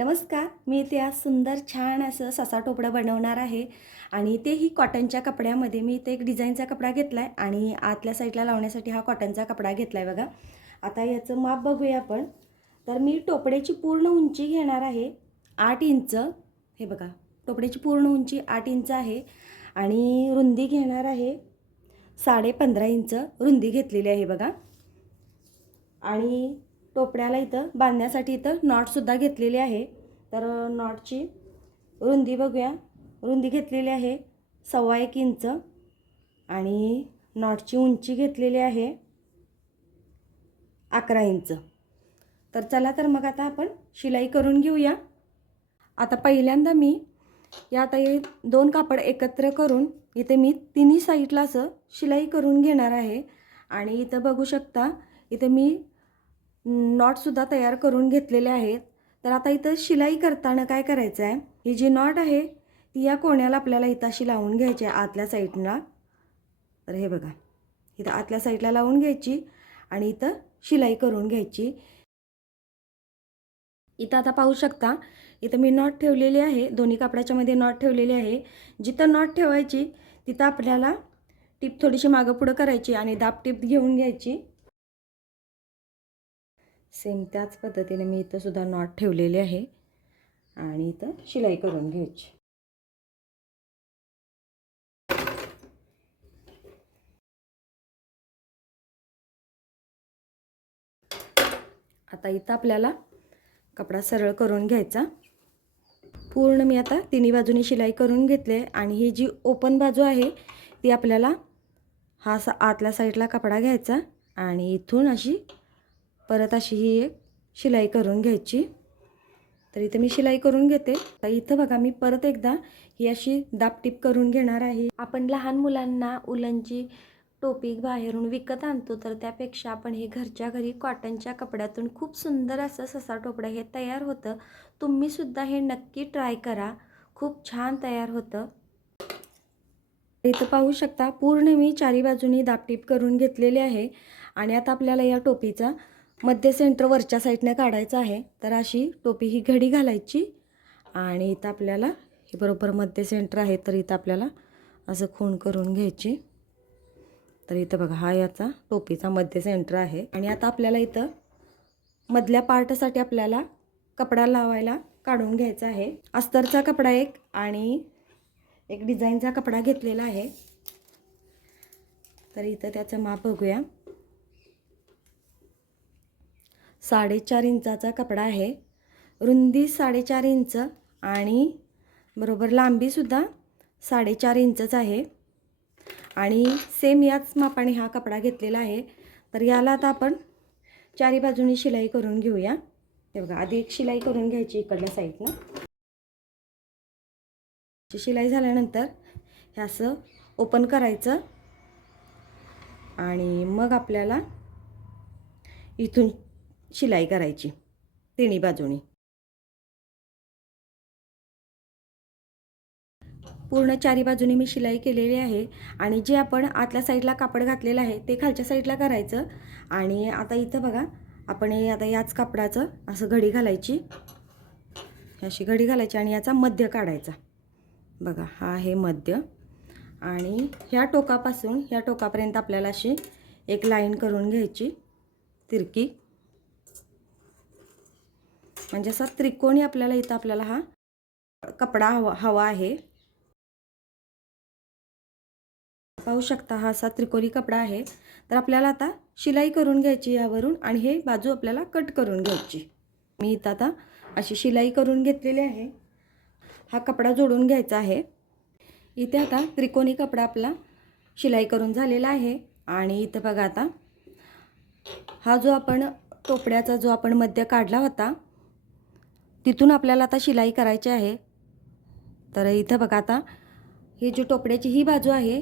नमस्कार मी इथे आज सुंदर छान असं ससा टोपडं बनवणार आहे आणि तेही कॉटनच्या कपड्यामध्ये मी इथे एक डिझाईनचा कपडा घेतला आहे आणि आतल्या साईडला लावण्यासाठी हा कॉटनचा कपडा घेतला आहे बघा. आता याचं माप बघूया आपण. तर मी टोपड्याची पूर्ण उंची घेणार आहे आठ इंच. हे बघा टोपड्याची पूर्ण उंची आठ इंच आहे आणि रुंदी घेणार आहे साडे पंधरा इंच. रुंदी घेतलेली आहे बघा. आणि टोपड्याला इथं बांधण्यासाठी इथं नॉटसुद्धा घेतलेली आहे. तर नॉटची रुंदी बघूया. रुंदी घेतलेली आहे सव्वा एक इंच आणि नॉटची उंची घेतलेली आहे अकरा इंच. तर चला तर मग आता आपण शिलाई करून घेऊया. आता पहिल्यांदा मी या आता हे दोन कापड एकत्र करून इथे मी तिन्ही साईडला असं शिलाई करून घेणार आहे. आणि इथं बघू शकता इथे मी नॉटसुद्धा तयार करून घेतलेले आहेत. तर आता इथं शिलाई करताना काय करायचं आहे? ही जी नॉट आहे ती या कोण्याला आपल्याला इथं अशी लावून घ्यायची आहे? आतल्या साईडला. तर हे बघा. इथं आतल्या साईडला लावून घ्यायची आणि इथं शिलाई करून घ्यायची. इथं आता पाहू शकता इथं मी नॉट ठेवलेली आहे. दोन्ही कापडाच्या मध्ये नॉट ठेवलेली आहे. जिथं नॉट ठेवायची तिथं आपल्याला टीप थोडीशी मागं पुढं करायची आणि दाब टीप घेऊन घ्यायची. सेम त्याच पद्धतीने मी इथं सुद्धा नॉट ठेवलेले आहे. आणि इथं शिलाई करून घ्यायची. आता इथं आपल्याला कपडा सरळ करून घ्यायचा. पूर्ण मी आता तिन्ही बाजूनी शिलाई करून घेतले. आणि ही जी ओपन बाजू आहे ती आपल्याला हा सा आतल्या साईडला कपडा घ्यायचा. आणि इथून अशी परत अशी ही एक शिलाई करून घ्यायची. तर इथं मी शिलाई करून घेते. तर इथं बघा मी परत एकदा ही अशी दापटीप करून घेणार आहे. आपण लहान मुलांना उलनची टोपी बाहेरून विकत आणतो तर त्यापेक्षा आपण हे घरच्या घरी कॉटनच्या कपड्यातून खूप सुंदर असं ससा टोपडं हे तयार होतं. तुम्हीसुद्धा हे नक्की ट्राय करा. खूप छान तयार होतं. इथं पाहू शकता पूर्ण मी चारी बाजूनी दापटीप करून घेतलेली आहे. आणि आता आपल्याला या टोपीचा मध्य सेंटर वरच्या साईडने काढायचं आहे. तर अशी टोपी ही घडी घालायची आणि इथं आपल्याला हे बरोबर मध्य सेंटर आहे तर इथं आपल्याला असं खूण करून घ्यायची. तर इथं बघा हा याचा टोपीचा मध्य सेंटर आहे. आणि आता आपल्याला इथं मधल्या पार्टसाठी आपल्याला कपडा लावायला काढून घ्यायचा आहे. अस्तरचा कपडा एक आणि एक डिझाईनचा कपडा घेतलेला आहे. तर इथं त्याचं माप बघूया. साडेचार इंचाचा कपडा आहे. रुंदी साडेचार इंच आणि बरोबर लांबीसुद्धा साडेचार इंचच आहे. आणि सेम याच मापाने हा कपडा घेतलेला आहे. तर याला आता आपण चारी बाजूनी शिलाई करून घेऊया. हे बघा आधी एक शिलाई करून घ्यायची इकडल्या साईडनं. शिलाई झाल्यानंतर हे असं ओपन करायचं. आणि मग आपल्याला इथून शिलाई करायची. तिन्ही बाजूनी. पूर्ण चारी बाजूने मी शिलाई केलेली आहे आणि जे आपण आतल्या साईडला कापड घातलेलं आहे ते खालच्या साईडला करायचं. आणि आता इथं बघा आपण हे आता याच कापडाचं असं घडी घालायची. अशी घडी घालायची आणि याचा मध्य काढायचा. बघा हा आहे मध्य. आणि ह्या टोकापासून ह्या टोकापर्यंत आपल्याला अशी एक लाईन करून घ्यायची. तिरकी. म्हणजे असा त्रिकोणी आपल्याला इथं आपल्याला हा कपडा हवा हवा आहे. पाहू शकता हा असा त्रिकोणी कपडा आहे. तर आपल्याला आता शिलाई करून घ्यायची यावरून आणि हे बाजू आपल्याला कट करून घ्यायची. मी इथं आता अशी शिलाई करून घेतलेली आहे. हा कपडा जोडून घ्यायचा आहे. इथे आता त्रिकोणी कपडा आपला शिलाई करून झालेला आहे. आणि इथं बघा आता हा जो आपण टोपड्याचा जो आपण मध्य काढला होता तिथून आपल्याला आता शिलाई करायची आहे. तर इथं बघा आता ही जी टोपड्याची ही बाजू आहे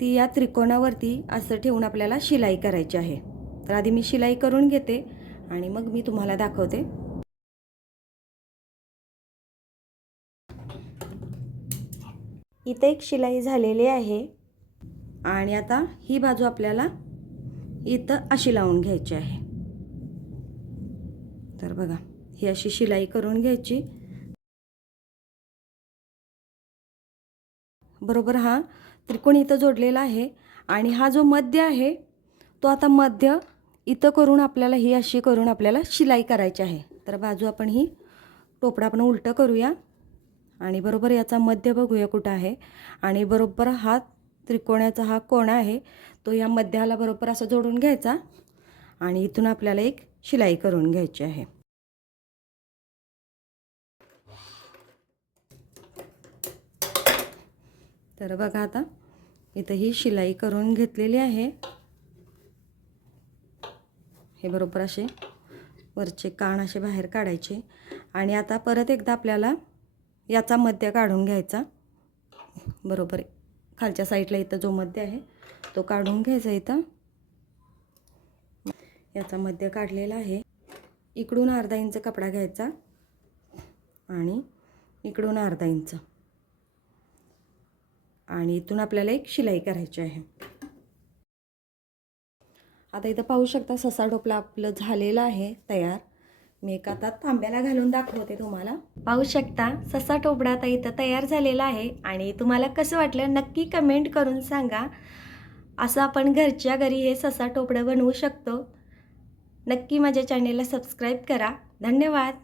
ती या त्रिकोणावरती असं ठेवून आपल्याला शिलाई करायची आहे. तर आधी मी शिलाई करून घेते आणि मग मी तुम्हाला दाखवते. इथं एक शिलाई झालेली आहे आणि आता ही बाजू आपल्याला इथं अशी लावून घ्यायची आहे. तर बघा. ही अशी शिलाई करून घ्यायची. बरोबर हा? त्रिकोण इथं जोडलेला आहे आणि हा जो मध्य आहे तो आता मध्य इथं करून आपल्याला ही अशी करून आपल्याला शिलाई करायची आहे. तर बाजू आपण ही टोपडा आपण उलटं करूया. आणि बरोबर याचा मध्य बघूया कुठं आहे. आणि बरोबर हा त्रिकोणाचा हा कोण आहे तो या मध्याला बरोबर असं जोडून घ्यायचा. आणि इथून आपल्याला एक शिलाई करून घ्यायची आहे. तर बघा आता इथं ही शिलाई करून घेतलेली आहे. हे बरोबर असे वरचे कान असे बाहेर काढायचे. आणि आता परत एकदा आपल्याला याचा मध्य काढून घ्यायचा. बरोबर खालच्या साईडला इथं जो मध्य आहे तो काढून घ्यायचा इथं. याचा मध्य काढलेला आहे. इकडून अर्धा इंच कपडा घ्यायचा. आणि इकडून अर्धा इंच. आणि इथून आपल्याला एक शिलाई करायची आहे. आता इथं पाहू शकता ससा टोपला आपलं झालेलं आहे तयार. मी एक आता तांब्याला घालून दाखवते तुम्हाला. पाहू शकता ससा टोपडा आता इथं तयार झालेला आहे आणि तुम्हाला कसं वाटलं नक्की कमेंट करून सांगा. असं आपण घरच्या घरी हे ससा टोपडं बनवू शकतो. नक्की माझ्या चॅनेलला सबस्क्राईब करा. धन्यवाद.